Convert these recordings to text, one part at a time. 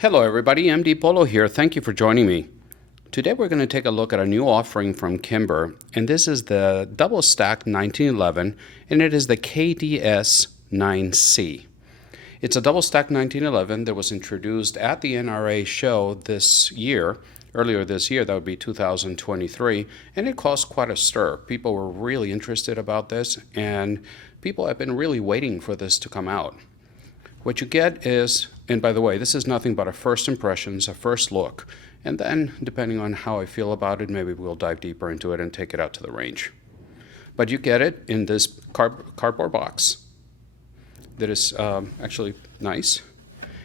Hello everybody, MD Polo here. Thank you for joining me. Today we're going to take a look at a new offering from Kimber, and this is the double stack 1911, and it is the KDS9c. It's a double stack 1911 that was introduced at the NRA show this year, earlier this year, that would be 2023, and it caused quite a stir. People were really interested about this, and people have been really waiting for this to come out. What you get is, and by the way, this is nothing but a first impressions, a first look. And then, depending on how I feel about it, maybe we'll dive deeper into it and take it out to the range. But you get it in this cardboard box that is actually nice.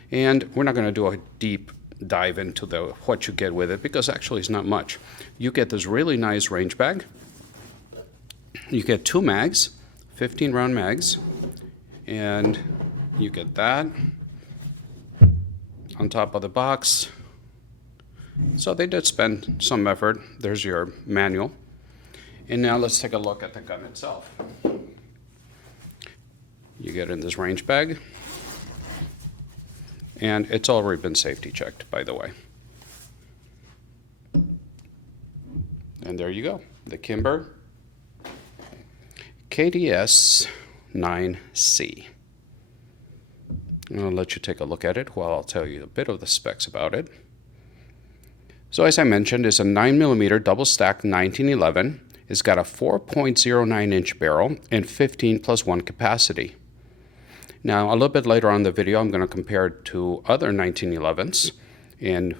And we're not going to do a deep dive into what you get with it, because actually it's not much. You get this really nice range bag. You get 2 mags, 15 round mags, and you get that on top of the box. So they did spend some effort. There's your manual. And now let's take a look at the gun itself. You get in this range bag, and it's already been safety checked, by the way. And there you go, the Kimber KDS9c. I'll let you take a look at it while I'll tell you a bit of the specs about it. So as I mentioned, it's a 9mm double stack 1911. It's got a 4.09 inch barrel and 15+1 capacity. Now a little bit later on in the video I'm going to compare it to other 1911s, and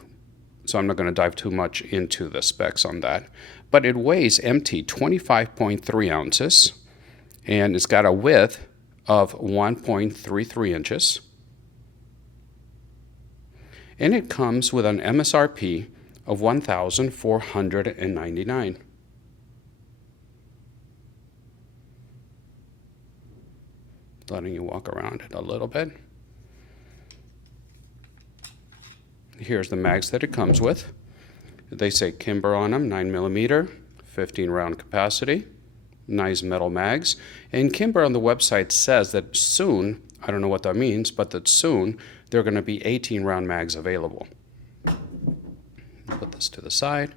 so I'm not going to dive too much into the specs on that. But it weighs empty 25.3 ounces, and it's got a width of 1.33 inches. And it comes with an MSRP of $1,499. Letting you walk around it a little bit. Here's the mags that it comes with. They say Kimber on them, 9mm, 15 round capacity, nice metal mags. And Kimber on the website says that soon, I don't know what that means, but that soon there are going to be 18 round mags available. Put this to the side.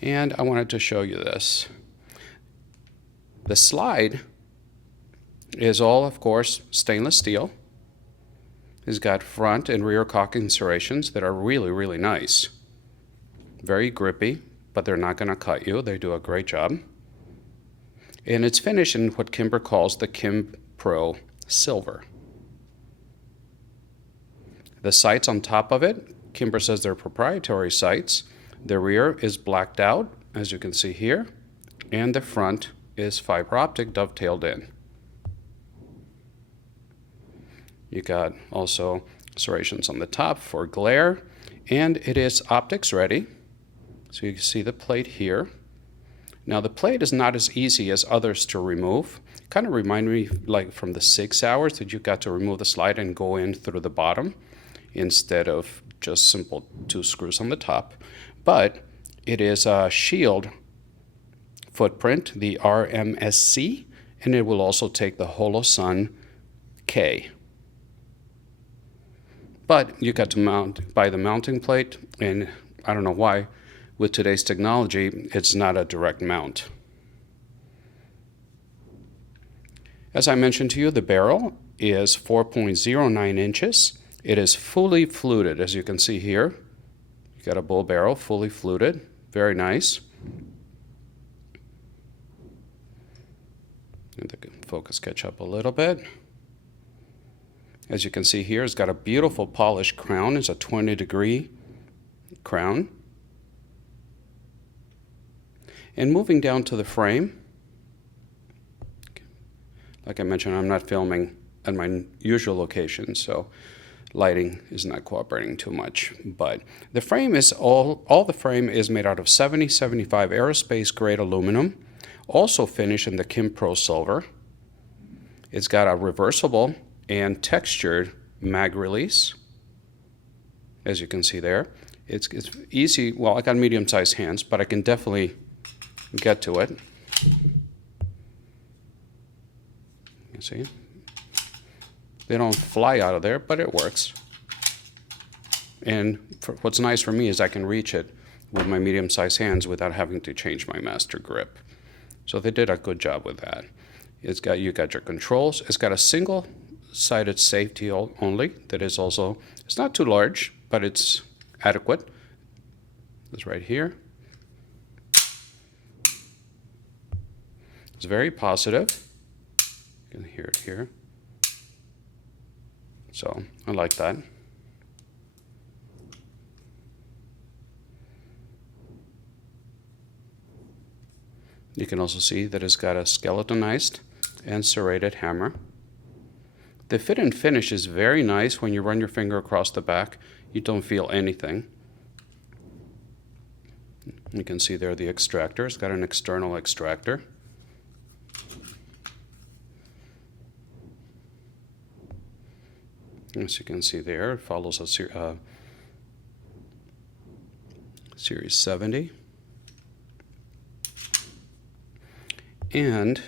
And I wanted to show you this. The slide is all, of course, stainless steel. It's got front and rear cocking serrations that are really, really nice. Very grippy, but they're not going to cut you. They do a great job. And it's finished in what Kimber calls the Kim Pro Silver. The sights on top of it, Kimber says they're proprietary sights. The rear is blacked out, as you can see here, and the front is fiber optic dovetailed in. You got also serrations on the top for glare, and it is optics ready. So you can see the plate here. Now the plate is not as easy as others to remove. Kind of remind me like from the 6 hours that you got to remove the slide and go in through the bottom instead of just simple 2 screws on the top. But it is a shield footprint, the RMSC, and it will also take the Holosun K. But you got to buy the mounting plate, and I don't know why, with today's technology, it's not a direct mount. As I mentioned to you, the barrel is 4.09 inches. It is fully fluted, as you can see here. You got a bull barrel, fully fluted, very nice. And the focus catch up a little bit. As you can see here, it's got a beautiful polished crown. It's a 20-degree crown. And moving down to the frame, like I mentioned, I'm not filming at my usual location, so lighting is not cooperating too much. But the frame is all the frame is made out of 70-75 aerospace grade aluminum, also finished in the Kim Pro Silver. It's got a reversible and textured mag release, as you can see there. It's easy. Well, I got medium-sized hands, but I can definitely get to it. You see? They don't fly out of there, but it works. And what's nice for me is I can reach it with my medium-sized hands without having to change my master grip. So they did a good job with that. You got your controls. It's got a single-sided safety only that is also, it's not too large, but it's adequate. It's right here. It's very positive. You can hear it here. So I like that. You can also see that it's got a skeletonized and serrated hammer. The fit and finish is very nice. When you run your finger across the back, you don't feel anything. You can see there the extractor. It's got an external extractor. As you can see there, it follows a Series 70. And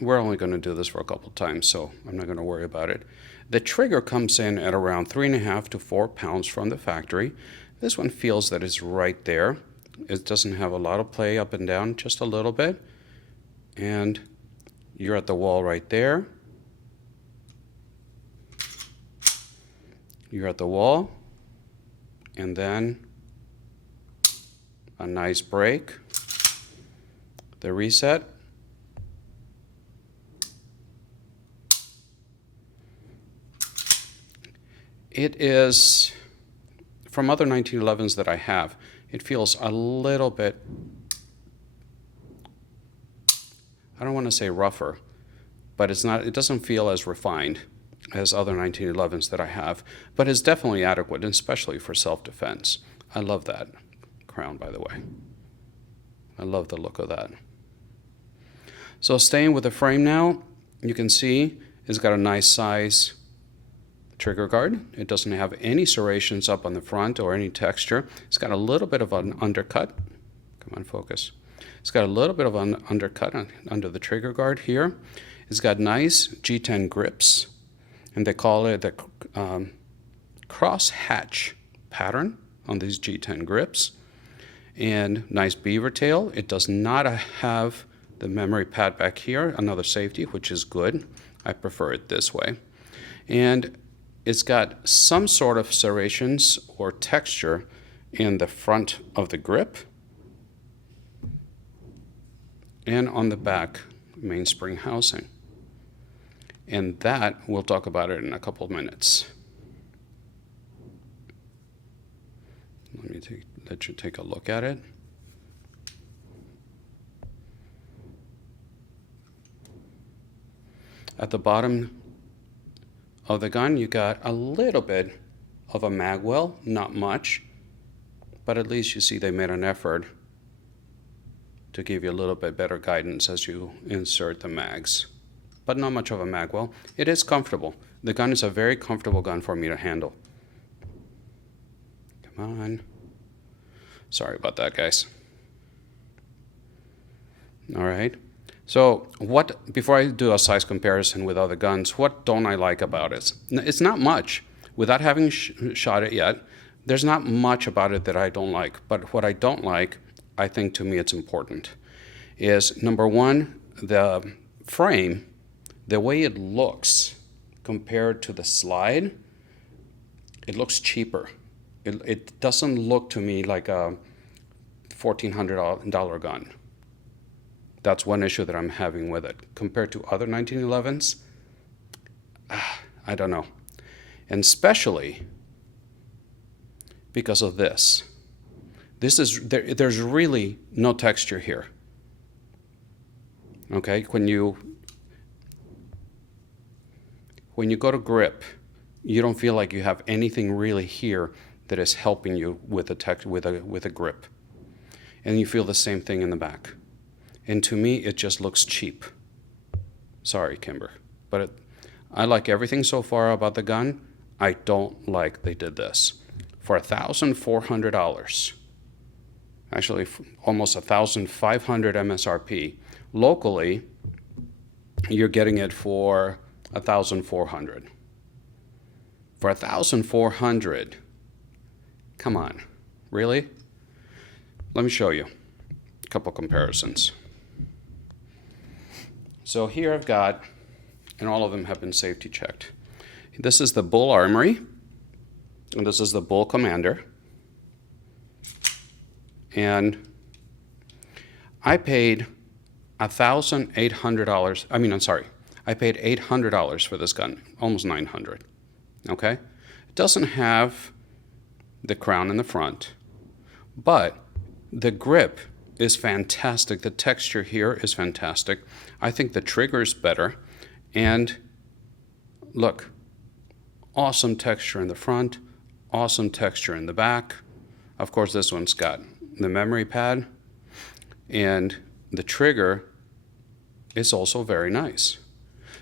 we're only going to do this for a couple times, so I'm not going to worry about it. The trigger comes in at around 3.5 to 4 pounds from the factory. This one feels that it's right there. It doesn't have a lot of play up and down, just a little bit. And you're at the wall right there. You're at the wall. And then a nice break. The reset. It is, from other 1911s that I have, it feels a little bit, I don't want to say rougher, but it doesn't feel as refined as other 1911s that I have, but it's definitely adequate, especially for self-defense. I love that crown, by the way. I love the look of that. So staying with the frame now, you can see it's got a nice size trigger guard. It doesn't have any serrations up on the front or any texture. It's got a little bit of an undercut. Come on, focus. It's got a little bit of an undercut under the trigger guard here. It's got nice G10 grips, and they call it the cross hatch pattern on these G10 grips. And nice beaver tail. It does not have the memory pad back here, another safety, which is good. I prefer it this way. And it's got some sort of serrations or texture in the front of the grip and on the back mainspring housing. And that, we'll talk about it in a couple of minutes. Let you take a look at it. At the bottom of the gun, you got a little bit of a mag well, not much, but at least you see they made an effort to give you a little bit better guidance as you insert the mags. But not much of a mag well. It is comfortable. The gun is a very comfortable gun for me to handle. Come on. Sorry about that, guys. All right. So before I do a size comparison with other guns, what don't I like about it? It's not much. Without having shot it yet, there's not much about it that I don't like. But what I don't like, I think to me it's important, is number one, the frame, the way it looks compared to the slide, it looks cheaper. It doesn't look to me like a $1,400 gun. That's one issue that I'm having with it. Compared to other 1911s, I don't know. And especially because of this. There's really no texture here. Okay, when you go to grip, you don't feel like you have anything really here that is helping you with a grip. And you feel the same thing in the back. And to me, it just looks cheap. Sorry, Kimber. But I like everything so far about the gun. I don't like they did this. For $1,400, actually almost $1,500 MSRP, locally, you're getting it for $1,400. for 1,400. Come on, really? Let me show you a couple comparisons. So here I've got, and all of them have been safety checked. This is the Bull Armory, and this is the Bull Commander. And I paid $1,800. I paid $800 for this gun, almost $900. Okay? It doesn't have the crown in the front, but the grip is fantastic. The texture here is fantastic. I think the trigger is better. And look, awesome texture in the front, awesome texture in the back. Of course, this one's got the memory pad, and the trigger is also very nice.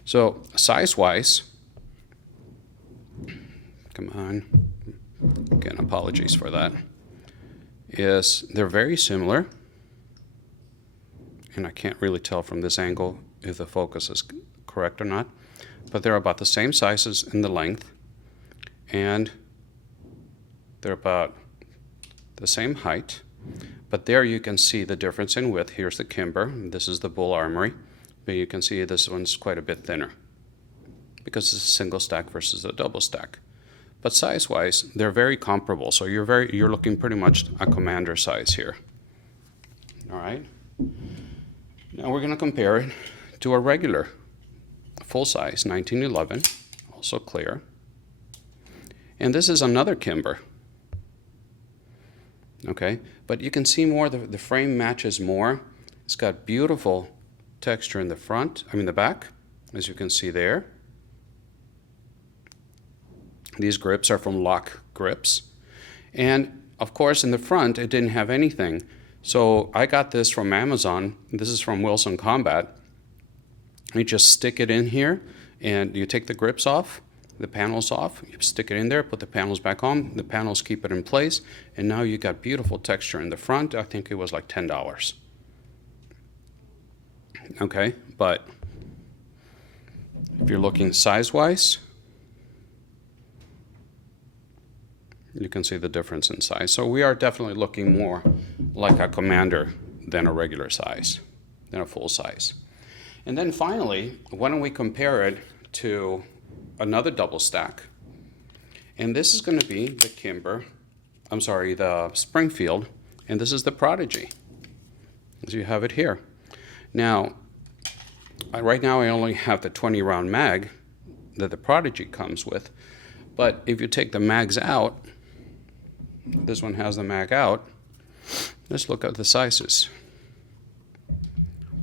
So size-wise, come on, again, apologies for that, is they're very similar, and I can't really tell from this angle if the focus is correct or not, but they're about the same sizes in the length, and they're about the same height. But there you can see the difference in width. Here's the Kimber, this is the Bull Armory, but you can see this one's quite a bit thinner because it's a single stack versus a double stack. But size-wise, they're very comparable, so you're looking pretty much a Commander size here. All right. Now we're going to compare it to a regular full-size 1911, also clear. And this is another Kimber. Okay, but you can see more, the frame matches more. It's got beautiful texture in the back, as you can see there. These grips are from Lock Grips. And of course, in the front, it didn't have anything. So I got this from Amazon. This is from Wilson Combat. You just stick it in here, and you take the grips off, the panels off, you stick it in there, put the panels back on, the panels keep it in place, and now you got beautiful texture in the front. I think it was like $10. Okay, but if you're looking size-wise, you can see the difference in size. So we are definitely looking more like a Commander than a regular size, than a full size. And then finally, why don't we compare it to another double stack? And this is going to be the the Springfield, and this is the Prodigy, as you have it here. Now, right now I only have the 20-round mag that the Prodigy comes with, but if you take the mags out, this one has the mag out, let's look at the sizes.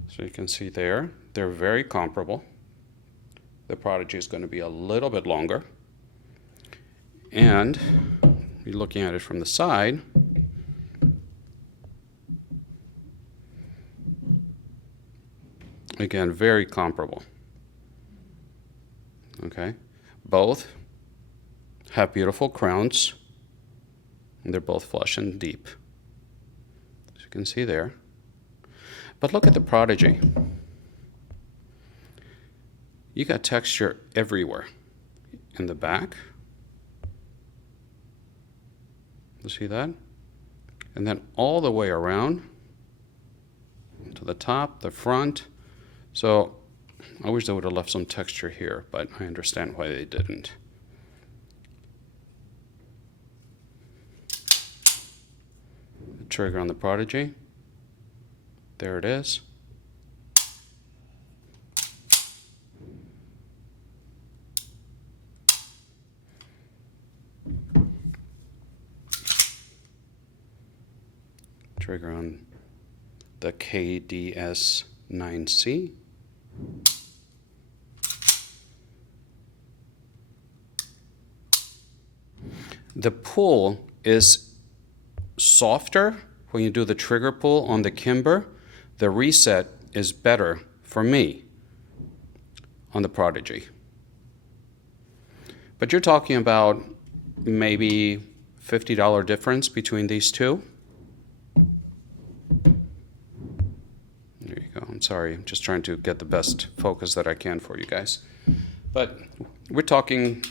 So you can see there, they're very comparable. The Prodigy is going to be a little bit longer. And you're looking at it from the side. Again, very comparable. Okay. Both have beautiful crowns. And they're both flush and deep, as you can see there. But look at the Prodigy. You got texture everywhere. In the back. You see that? And then all the way around to the top, the front. So I wish they would have left some texture here, but I understand why they didn't. The trigger on the Prodigy. There it is. Trigger on the KDS9c. The pull is softer when you do the trigger pull on the Kimber. The reset is better for me on the Prodigy. But you're talking about maybe $50 difference between these two. There you go. I'm sorry. I'm just trying to get the best focus that I can for you guys. But we're talking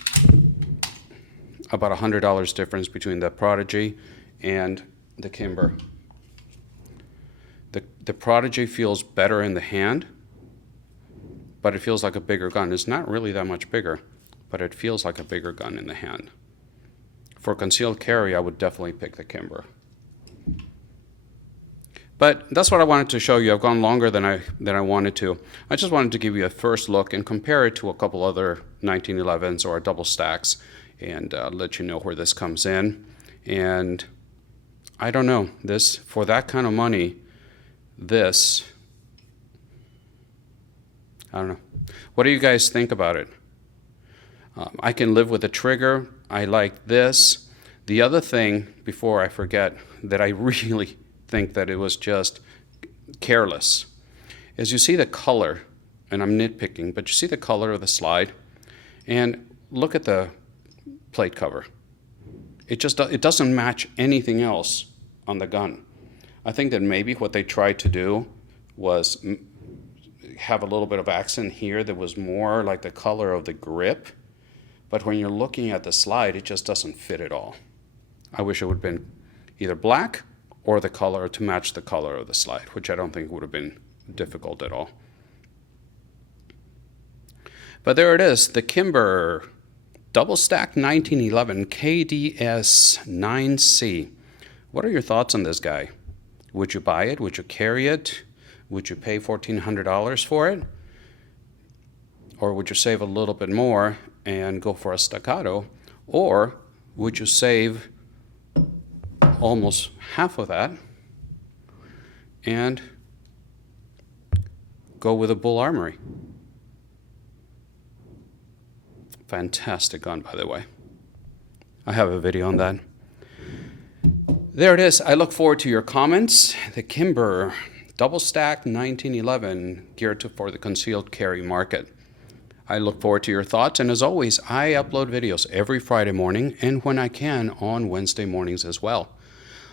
about $100 difference between the Prodigy and the Kimber. The Prodigy feels better in the hand, but it feels like a bigger gun. It's not really that much bigger, but it feels like a bigger gun in the hand. For concealed carry, I would definitely pick the Kimber. But that's what I wanted to show you. I've gone longer than I wanted to. I just wanted to give you a first look and compare it to a couple other 1911s or double stacks, and let you know where this comes in. And I don't know, this, for that kind of money, this, I don't know. What do you guys think about it? I can live with the trigger. I like this. The other thing, before I forget, that I really think that it was just careless, is you see the color, and I'm nitpicking, but you see the color of the slide, and look at the plate cover. It doesn't match anything else on the gun. I think that maybe what they tried to do was have a little bit of accent here that was more like the color of the grip, but when you're looking at the slide, it just doesn't fit at all. I wish it would have been either black or the color to match the color of the slide, which I don't think would have been difficult at all. But there it is, the Kimber double stack 1911 KDS9c. What are your thoughts on this guy? Would you buy it? Would you carry it? Would you pay $1,400 for it? Or would you save a little bit more and go for a staccato? Or would you save almost half of that and go with a Bull Armory? Fantastic gun, by the way. I have a video on that. There it is. I look forward to your comments. The Kimber double stack 1911 geared for the concealed carry market. I look forward to your thoughts, and as always, I upload videos every Friday morning and when I can on Wednesday mornings as well.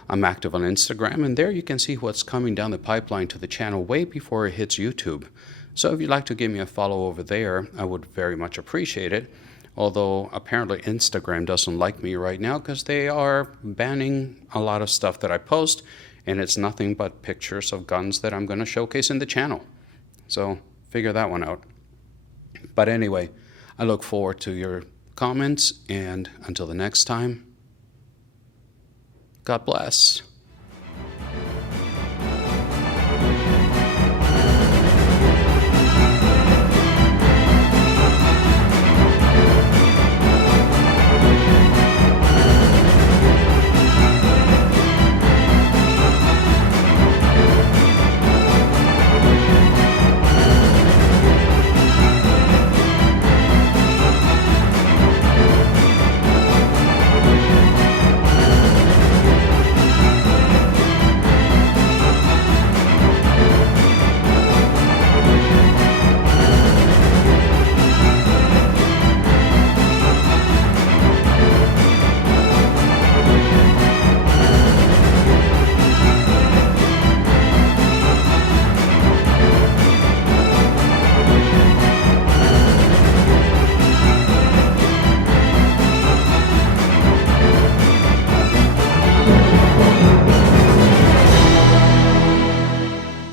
I'm active on Instagram, and there you can see what's coming down the pipeline to the channel way before it hits YouTube. So if you'd like to give me a follow over there, I would very much appreciate it. Although apparently Instagram doesn't like me right now because they are banning a lot of stuff that I post, and it's nothing but pictures of guns that I'm going to showcase in the channel. So figure that one out. But anyway, I look forward to your comments, and until the next time, God bless.